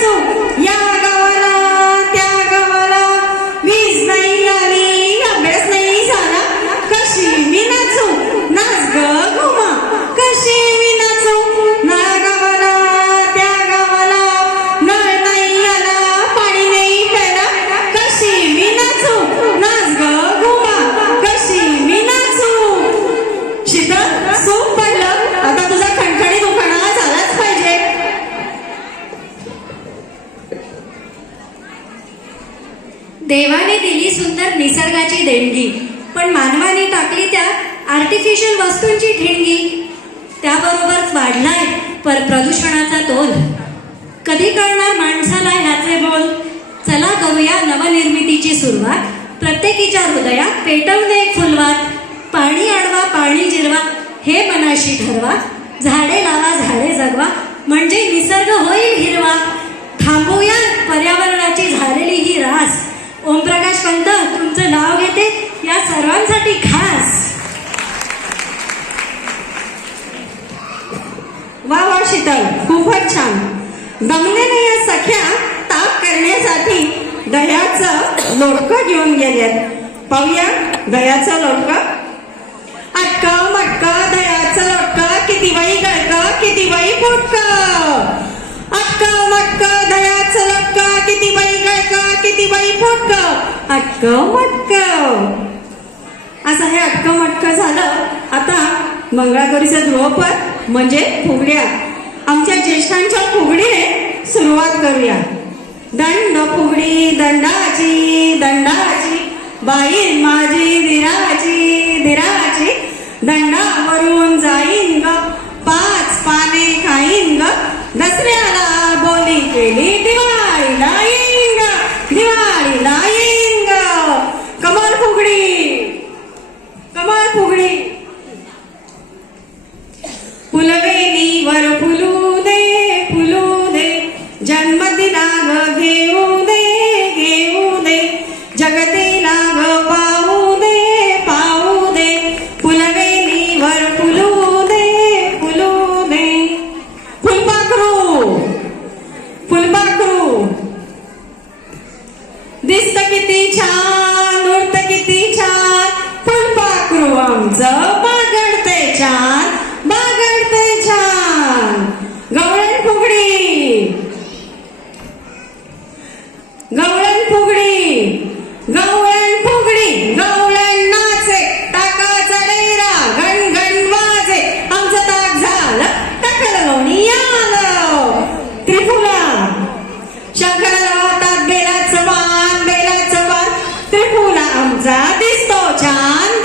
नाचू या गावाला त्या गावाला, वीज नाही आली अभ्यास नाही झाला, कशी मी नाचू नाच ग घुमा, कशी मी नाचू ना गावाला त्या गावाला, नळ नाही आला पाणी नाही प्यायला, कशी मी नाचू नाच ग घुमा, कशी मी नाचू. शीतल सूप पडलं, आता तुझा खणखणीत उखाणा झालाच पाहिजे. देवाने दिली सुंदर निसर्गाची देणगी, पण मानवाने टाकली त्यात आर्टिफिशियल वस्तूंची ठिणगी. त्याबरोबर वाढलाय प्रदूषणाचा तोल. कधी कळणार माणसाला ह्याचे बोल. चला करूया नवनिर्मितीची सुरुवात. प्रत्येकीच्या हृदयात पेटवून एक फुलवात. पाणी अडवा पाणी जिरवा हे मनाशी ठरवा. झाडे लावा झाडे जगवा म्हणजे निसर्ग होईल हिरवा. थांबूया पर्यावरणाची झालेली ही रास. ओमप्रकाश पंत तुमचं नाव घेते या सर्वांसाठी खास. वा वा शीतल, खूपच छान. दमलेल्या या सख्या ताप करण्यासाठी दह्याचं लोटकं घेऊन गेल्यात. पाहूया दह्याचं लोटकं. अटक मटक दह्याचं लोटकं, किती बाई गळक किती बाई फुटक. अटक मटक दह्याचं लोटकं, किती बाई गळक किती बाई फुटक. अटक मटक. असं हे अटक मटक झालं. आता मंगळागौरीचं ध्रुवपद म्हणजे फुगड्या. आमच्या ज्येष्ठांच्या फुगडीने सुरुवात करूया. दंड फुगडी दंडाची दंडाची, बाई माझी दिराची दिराची, दंडावरून जाईन ग 5 पाने खाईन ग, दसऱ्याला बोली केली दिवाळीला येईन ग, दिवाळीला येईन ग. कमाल फुगडी कमाल फुगडी. फुलवेलीवर फुलू दे जन्मदिना ग घेऊ दे जगतेला ग पाहू दे. फुलवेलीवर फुलू दे. फुलपाखरू दिसत किती छान, उडत किती छान, फुलपाखरू आमचं बागडते छान, बागडते छान. गवळण फुगडी गवळण फुगडी गवळण नाचे, टाकाचा डेरा गणगण वाजे, आमचं ताक झालं टाकलं लोणी आलं. त्रिफुला शंकराला हातात बेलाचं पान, त्रिफुला आमचा दिसतो छान